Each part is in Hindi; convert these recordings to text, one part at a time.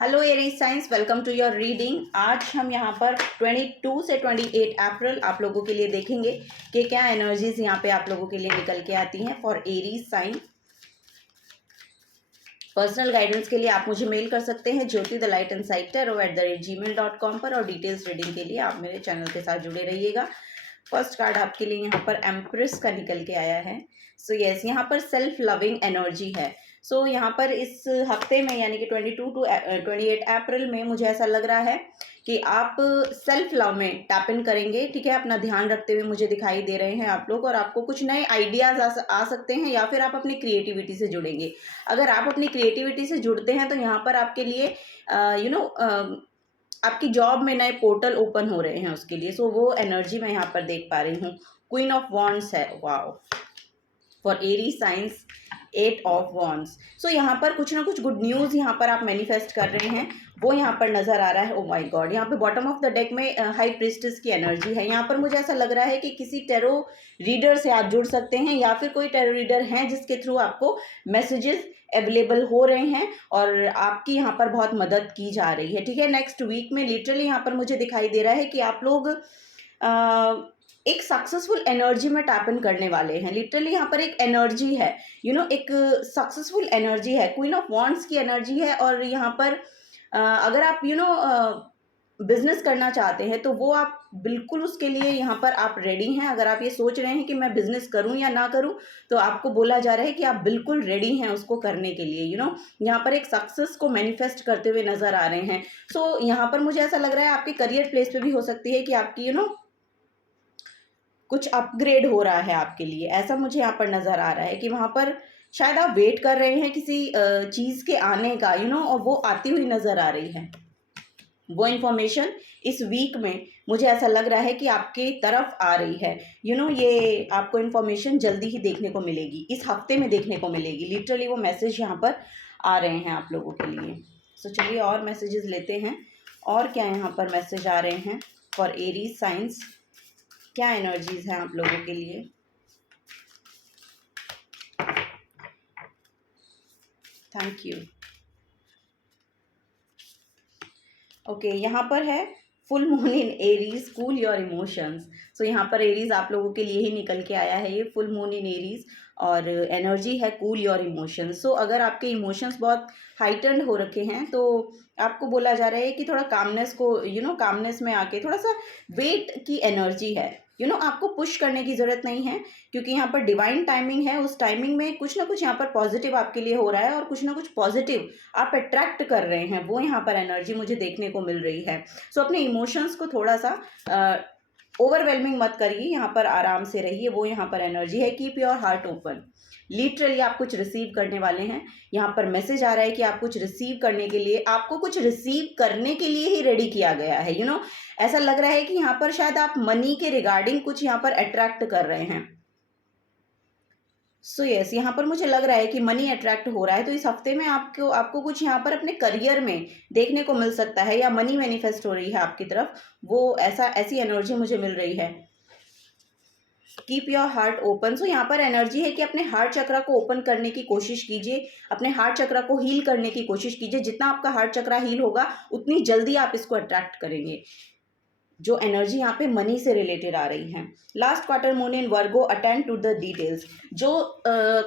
Hello Aries signs, welcome to your reading. आज हम यहाँ पर 22 से 28 अप्रैल आप लोगों के लिए देखेंगे कि क्या एनर्जीज यहाँ पे आप लोगों के लिए निकल के आती हैं for Aries sign. Personal guidance के लिए आप मुझे मेल कर सकते हैं jyoti_the_light_inside_tarot@gmail.com पर, और डिटेल्स रीडिंग के लिए आप मेरे चैनल के साथ जुड़े रहिएगा। फर्स्ट कार्ड आपके लिए यहाँ पर एम्प्रेस का निकल के आया है। सो यस, यहाँ पर सेल्फ लविंग एनर्जी है। सो यहाँ पर इस हफ्ते में यानी कि 22 टू 28 अप्रैल में मुझे ऐसा लग रहा है कि आप सेल्फ लव में टैप इन करेंगे। ठीक है, अपना ध्यान रखते हुए मुझे दिखाई दे रहे हैं आप लोग, और आपको कुछ नए आइडियाज आ सकते हैं, या फिर आप अपनी क्रिएटिविटी से जुड़ेंगे। अगर आप अपनी क्रिएटिविटी से जुड़ते हैं तो यहाँ पर आपके लिए आपकी जॉब में नए पोर्टल ओपन हो रहे हैं उसके लिए। सो वो एनर्जी मैं यहाँ पर देख पा रही हूँ। क्वीन ऑफ वॉन्ड्स है, wow, for Aries signs 8 of wands. So यहाँ पर कुछ ना कुछ गुड न्यूज़ यहाँ पर आप मैनिफेस्ट कर रहे हैं, वो यहाँ पर नज़र आ रहा है। ओ माय गॉड, यहाँ पे बॉटम ऑफ द डेक में हाई प्रिस्टेस की एनर्जी है। यहाँ पर मुझे ऐसा लग रहा है कि किसी टैरो रीडर से आप जुड़ सकते हैं, या फिर कोई टैरो रीडर हैं जिसके थ्रू आपको मैसेजेस अवेलेबल हो रहे हैं और आपकी यहाँ पर बहुत मदद की जा रही है। ठीक है, नेक्स्ट वीक में लिटरली यहाँ पर मुझे दिखाई दे रहा है कि आप लोग एक सक्सेसफुल एनर्जी में टैप इन करने वाले हैं। लिटरली यहाँ पर एक एनर्जी है, एक सक्सेसफुल एनर्जी है, क्वीन ऑफ वॉन्ड्स की एनर्जी है। और यहाँ पर अगर आप बिजनेस करना चाहते हैं तो वो आप बिल्कुल उसके लिए यहाँ पर आप रेडी हैं। अगर आप ये सोच रहे हैं कि मैं बिजनेस करूं या ना करूं, तो आपको बोला जा रहा है कि आप बिल्कुल रेडी हैं उसको करने के लिए। यहाँ पर एक सक्सेस को मैनिफेस्ट करते हुए नजर आ रहे हैं। सो यहाँ पर मुझे ऐसा लग रहा है आपके करियर प्लेस पे भी हो सकती है कि आपकी कुछ अपग्रेड हो रहा है आपके लिए। ऐसा मुझे यहाँ पर नजर आ रहा है कि वहां पर शायद आप वेट कर रहे हैं किसी चीज के आने का, और वो आती हुई नजर आ रही है। वो इन्फॉर्मेशन इस वीक में मुझे ऐसा लग रहा है कि आपके तरफ आ रही है। ये आपको इन्फॉर्मेशन जल्दी ही देखने को मिलेगी, इस हफ्ते में देखने को मिलेगी। लिटरली वो मैसेज यहाँ पर आ रहे हैं आप लोगों के लिए। सो चलिए और मैसेजेस लेते हैं, और क्या यहाँ पर मैसेज आ रहे हैं फॉर एरीज साइंस। क्या एनर्जीज हैं आप लोगों के लिए। Thank you. ओके, यहाँ पर है full moon in Aries, cool your emotions. So यहाँ पर एरीज आप लोगों के लिए ही निकल के आया है ये फुल मून इन एरीज, और एनर्जी है कूल योर इमोशंस। सो अगर आपके इमोशंस बहुत हाइटन्ड हो रखे हैं तो आपको बोला जा रहा है कि थोड़ा कामनेस को कामनेस में आके थोड़ा सा वेट की एनर्जी है। आपको पुश करने की ज़रूरत नहीं है, क्योंकि यहाँ पर डिवाइन टाइमिंग है। उस टाइमिंग में कुछ ना कुछ यहाँ पर पॉजिटिव आपके लिए हो रहा है, और कुछ ना कुछ पॉजिटिव आप अट्रैक्ट कर रहे हैं, वो यहाँ पर एनर्जी मुझे देखने को मिल रही है। सो अपने इमोशंस को थोड़ा सा ओवरवेलमिंग मत करिए, यहाँ पर आराम से रहिए, वो यहाँ पर एनर्जी है। Keep your heart open. Literally आप कुछ रिसीव करने वाले हैं। यहाँ पर मैसेज आ रहा है कि आप कुछ रिसीव करने के लिए, आपको कुछ रिसीव करने के लिए ही रेडी किया गया है। ऐसा लग रहा है कि यहाँ पर शायद आप मनी के रिगार्डिंग कुछ यहाँ पर अट्रैक्ट कर रहे हैं। सो यस, यहाँ पर मुझे लग रहा है कि मनी अट्रैक्ट हो रहा है। तो इस हफ्ते में आपको कुछ यहाँ पर अपने करियर में देखने को मिल सकता है, या मनी मैनिफेस्ट हो रही है आपकी तरफ, वो ऐसी एनर्जी मुझे मिल रही है। Keep your heart open. So यहाँ पर एनर्जी है कि अपने हार्ट चक्रा को ओपन करने की कोशिश कीजिए, अपने हार्ट चक्रा को हील करने की कोशिश कीजिए। जितना आपका हार्ट चक्रा हील होगा उतनी जल्दी आप इसको अट्रैक्ट करेंगे। जो एनर्जी यहाँ पे मनी से रिलेटेड आ रही है। Last quarter moon in Virgo, attend to the details. जो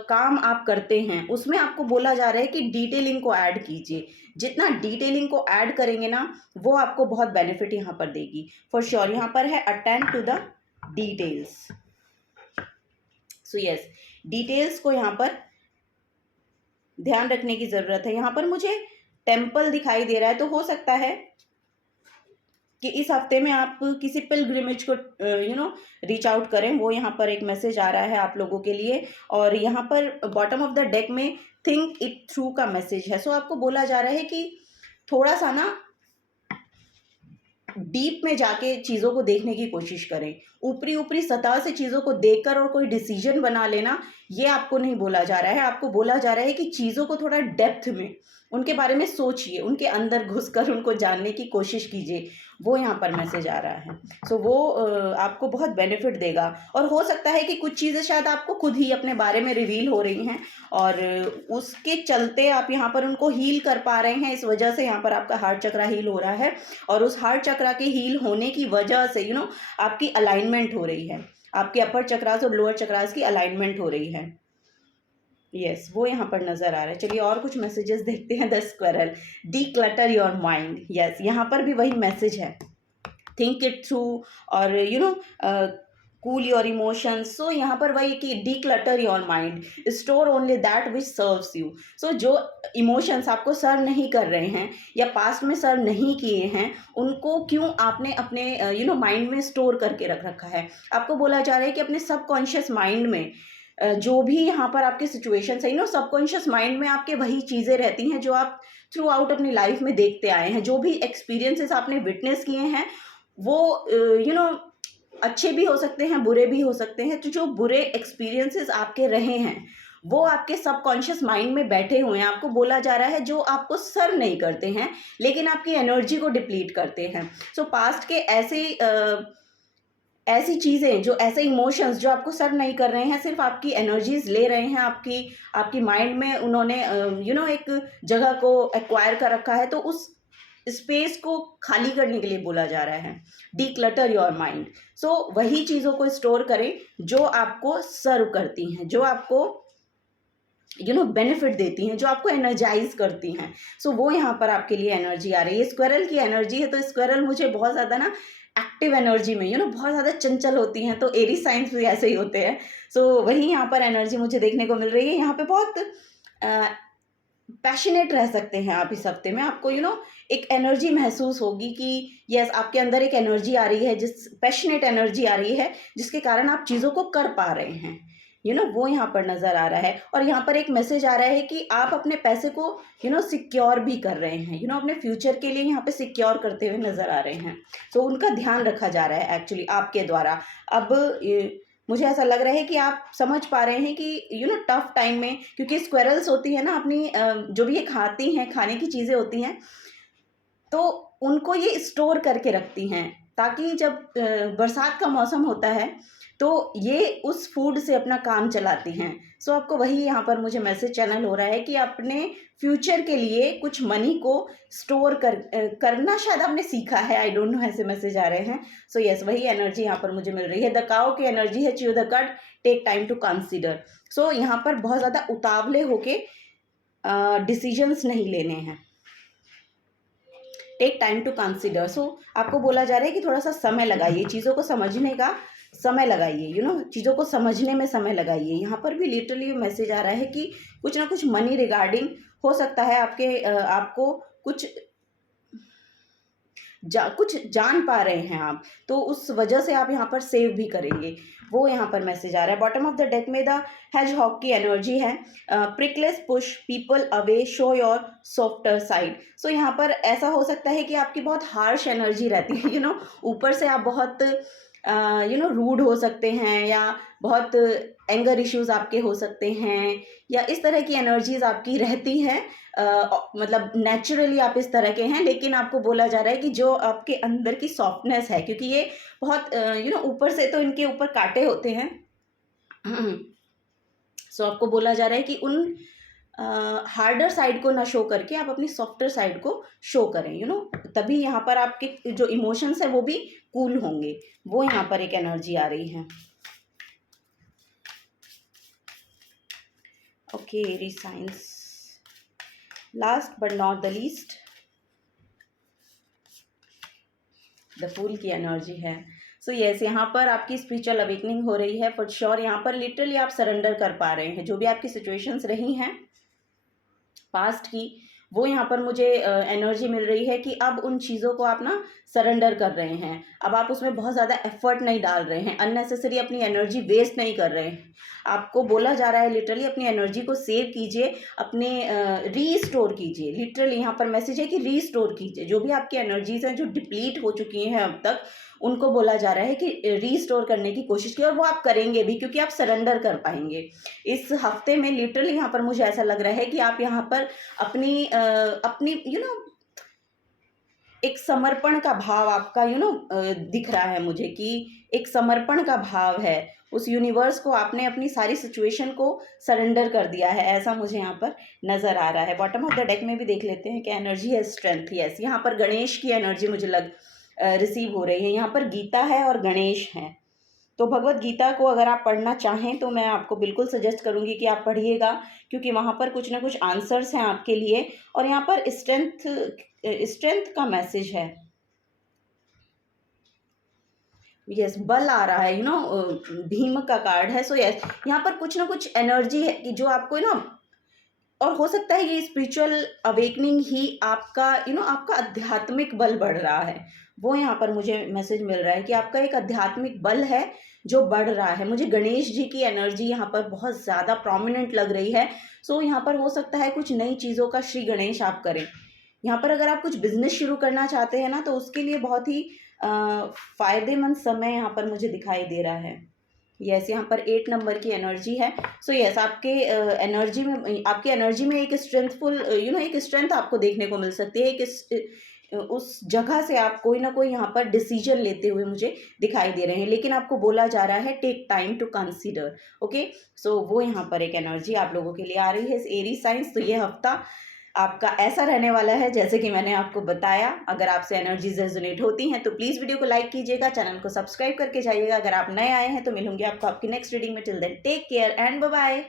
काम आप करते हैं उसमें आपको बोला जा रहा है कि डिटेलिंग को ऐड कीजिए। जितना डिटेलिंग को ऐड करेंगे ना, वो आपको बहुत बेनिफिट यहाँ पर देगी फॉर श्योर। यहाँ पर है attend to the details. So yes, details को यहाँ पर ध्यान रखने की जरूरत है। यहाँ पर मुझे टेम्पल दिखाई दे रहा है, तो हो सकता है कि इस हफ्ते में आप किसी पिलग्रिमेज को रीच आउट करें, वो यहाँ पर एक मैसेज आ रहा है आप लोगों के लिए। और यहाँ पर बॉटम ऑफ द डेक में थिंक इट थ्रू का मैसेज है। सो आपको बोला जा रहा है कि थोड़ा सा ना डीप में जाके चीज़ों को देखने की कोशिश करें। ऊपरी ऊपरी सतह से चीज़ों को देखकर और कोई डिसीजन बना लेना, ये आपको नहीं बोला जा रहा है। आपको बोला जा रहा है कि चीज़ों को थोड़ा डेप्थ में उनके बारे में सोचिए, उनके अंदर घुसकर उनको जानने की कोशिश कीजिए, वो यहाँ पर मैसेज आ रहा है। सो वो आपको बहुत बेनिफिट देगा, और हो सकता है कि कुछ चीज़ें शायद आपको खुद ही अपने बारे में रिवील हो रही हैं, और उसके चलते आप यहाँ पर उनको हील कर पा रहे हैं। इस वजह से यहाँ पर आपका हार्ट चक्रा हील हो रहा है, और उस हार्ट चक्रा के हील होने की वजह से आपकी अलाइनमेंट हो रही है, आपके अपर चक्रास और लोअर चक्रास की अलाइनमेंट हो रही है। यस, वो यहाँ पर नजर आ रहा है। चलिए और कुछ मैसेजेस देखते हैं। The squirrel, declutter your mind. Yes, यहाँ पर भी वही मैसेज है, थिंक इट थ्रू, और कूल योर इमोशंस। सो यहाँ पर वही कि declutter your mind, store only that which serves you. So जो इमोशंस आपको सर्व नहीं कर रहे हैं या पास्ट में सर्व नहीं किए हैं, उनको क्यों आपने अपने माइंड में स्टोर करके रख रखा है। आपको बोला जा रहा है कि अपने सबकॉन्शियस माइंड में जो भी यहाँ पर आपके सिचुएशंस है, सबकॉन्शियस माइंड में आपके वही चीज़ें रहती हैं जो आप थ्रू आउट अपनी लाइफ में देखते आए हैं। जो भी एक्सपीरियंसेस आपने विटनेस किए हैं, वो अच्छे भी हो सकते हैं, बुरे भी हो सकते हैं। तो जो बुरे एक्सपीरियंसेस आपके रहे हैं, वो आपके सबकॉन्शियस माइंड में बैठे हुए हैं। आपको बोला जा रहा है जो आपको सर्व नहीं करते हैं, लेकिन आपकी एनर्जी को डिप्लीट करते हैं। सो पास्ट के ऐसी चीज़ें, जो ऐसे इमोशंस जो आपको सर्व नहीं कर रहे हैं, सिर्फ आपकी एनर्जीज ले रहे हैं, आपकी माइंड में उन्होंने एक जगह को एक्वायर कर रखा है, तो उस स्पेस को खाली करने के लिए बोला जा रहा है, डी क्लटर योर माइंड। सो वही चीज़ों को स्टोर करें जो आपको सर्व करती हैं, जो आपको बेनिफिट देती हैं, जो आपको एनर्जाइज करती हैं। सो वो यहाँ पर आपके लिए एनर्जी आ रही है। स्क्वायरल की एनर्जी है, तो स्क्वायरल मुझे बहुत ज़्यादा एक्टिव एनर्जी में बहुत ज़्यादा चंचल होती हैं, तो एरी साइंस भी ऐसे ही होते हैं। सो वही यहाँ पर एनर्जी मुझे देखने को मिल रही है। यहाँ पे बहुत पैशनेट रह सकते हैं आप इस हफ्ते में। आपको एक एनर्जी महसूस होगी कि यस, आपके अंदर एक एनर्जी आ रही है, पैशनेट एनर्जी आ रही है, जिसके कारण आप चीज़ों को कर पा रहे हैं। वो यहाँ पर नज़र आ रहा है। और यहाँ पर एक मैसेज आ रहा है कि आप अपने पैसे को सिक्योर भी कर रहे हैं, अपने फ्यूचर के लिए यहाँ पे सिक्योर करते हुए नज़र आ रहे हैं। तो उनका ध्यान रखा जा रहा है एक्चुअली आपके द्वारा। अब मुझे ऐसा लग रहा है कि आप समझ पा रहे हैं कि टफ टाइम में, क्योंकि स्क्वेरल्स होती है अपनी जो भी ये खाती हैं, खाने की चीज़ें होती हैं, तो उनको ये स्टोर करके रखती हैं, ताकि जब बरसात का मौसम होता है तो ये उस फूड से अपना काम चलाती हैं। सो आपको वही यहाँ पर मुझे मैसेज चैनल हो रहा है कि अपने फ्यूचर के लिए कुछ मनी को स्टोर करना शायद आपने सीखा है, आई डोंट नो, ऐसे मैसेज आ रहे हैं। सो यस, वही एनर्जी यहाँ पर मुझे मिल रही है। द काउ की एनर्जी है, chew the cud, take time to consider. So यहाँ पर बहुत ज़्यादा उतावले होके डिसीजंस नहीं लेने हैं, टेक टाइम टू कंसिडर। सो आपको बोला जा रहा है कि थोड़ा सा समय लगाइए, चीज़ों को समझने का समय लगाइए, चीज़ों को समझने में समय लगाइए। यहाँ पर भी लिटरली मैसेज आ रहा है कि कुछ ना कुछ मनी रिगार्डिंग हो सकता है, आपको कुछ जान पा रहे हैं आप, तो उस वजह से आप यहाँ पर सेव भी करेंगे, वो यहाँ पर मैसेज आ रहा है। बॉटम ऑफ द डेक में द हेजहॉग की एनर्जी है, prickles push people away, show your softer side. So यहाँ पर ऐसा हो सकता है कि आपकी बहुत हार्श एनर्जी रहती है, ऊपर से आप बहुत रूड हो सकते हैं, या बहुत एंगर इश्यूज आपके हो सकते हैं, या इस तरह की एनर्जीज आपकी रहती हैं। मतलब नेचुरली आप इस तरह के हैं, लेकिन आपको बोला जा रहा है कि जो आपके अंदर की सॉफ्टनेस है, क्योंकि ये बहुत ऊपर से तो इनके ऊपर कांटे होते हैं। सो आपको बोला जा रहा है कि उन हार्डर साइड को ना शो करके आप अपनी सॉफ्टर साइड को शो करें, तभी यहाँ पर आपके जो इमोशंस है वो भी कूल होंगे। वो यहाँ पर एक एनर्जी आ रही है। Okay, Aries signs, last but not the least, the fool की एनर्जी है। सो यस, यहाँ पर आपकी स्पिरिचुअल अवेकनिंग हो रही है फॉर श्योर। यहाँ पर लिटरली आप सरेंडर कर पा रहे हैं, जो भी आपकी सिचुएशंस रही हैं पास्ट की, वो यहाँ पर मुझे एनर्जी मिल रही है कि अब उन चीज़ों को आप ना सरेंडर कर रहे हैं। अब आप उसमें बहुत ज़्यादा एफर्ट नहीं डाल रहे हैं, अननेसेसरी अपनी एनर्जी वेस्ट नहीं कर रहे हैं। आपको बोला जा रहा है लिटरली अपनी एनर्जी को सेव कीजिए, अपने रीस्टोर कीजिए। लिटरली यहाँ पर मैसेज है कि रीस्टोर कीजिए। जो भी आपकी एनर्जीज़ हैं जो डिप्लीट हो चुकी हैं अब तक, उनको बोला जा रहा है कि रीस्टोर करने की कोशिश कीजिए, और वो आप करेंगे भी क्योंकि आप सरेंडर कर पाएँगे। इस हफ्ते में लिटरली यहाँ पर मुझे ऐसा लग रहा है कि आप यहाँ पर अपनी एक समर्पण का भाव आपका दिख रहा है मुझे कि एक समर्पण का भाव है। उस यूनिवर्स को आपने अपनी सारी सिचुएशन को सरेंडर कर दिया है, ऐसा मुझे यहाँ पर नज़र आ रहा है। बॉटम ऑफ द डेक में भी देख लेते हैं कि एनर्जी है स्ट्रेंथ। यस, यहाँ पर गणेश की एनर्जी मुझे रिसीव हो रही है। यहाँ पर गीता है और गणेश हैं। तो भगवत गीता को अगर आप पढ़ना चाहें तो मैं आपको बिल्कुल सजेस्ट करूंगी कि आप पढ़िएगा, क्योंकि वहाँ पर कुछ ना कुछ आंसर्स हैं आपके लिए। और यहाँ पर स्ट्रेंथ का मैसेज है। यस, बल आ रहा है, भीम का कार्ड है। सो यस, यहाँ पर कुछ ना कुछ एनर्जी है कि जो आपको और हो सकता है ये स्पिरिचुअल अवेकनिंग ही आपका आपका आध्यात्मिक बल बढ़ रहा है। वो यहाँ पर मुझे मैसेज मिल रहा है कि आपका एक आध्यात्मिक बल है जो बढ़ रहा है। मुझे गणेश जी की एनर्जी यहाँ पर बहुत ज़्यादा प्रोमिनेंट लग रही है। सो यहाँ पर हो सकता है कुछ नई चीज़ों का श्री गणेश आप करें। यहाँ पर अगर आप कुछ बिजनेस शुरू करना चाहते हैं ना, तो उसके लिए बहुत ही फ़ायदेमंद समय यहाँ पर मुझे दिखाई दे रहा है। यस, यहाँ पर 8 नंबर की एनर्जी है। सो यस, आपकी एनर्जी में एक स्ट्रेंथफुल एक स्ट्रेंथ आपको देखने को मिल सकती है। उस जगह से आप कोई ना कोई यहाँ पर डिसीजन लेते हुए मुझे दिखाई दे रहे हैं, लेकिन आपको बोला जा रहा है take time to consider. Okay, so वो यहाँ पर एक एनर्जी आप लोगों के लिए आ रही है एरीज साइंस। तो ये हफ्ता आपका ऐसा रहने वाला है जैसे कि मैंने आपको बताया। अगर आपसे एनर्जीज रेजोनेट होती हैं तो प्लीज़ वीडियो को लाइक कीजिएगा, चैनल को सब्सक्राइब करके जाइएगा। अगर आप नए आए हैं तो मिलूंगी आपको आपकी नेक्स्ट रीडिंग में। Till then take care and bye bye.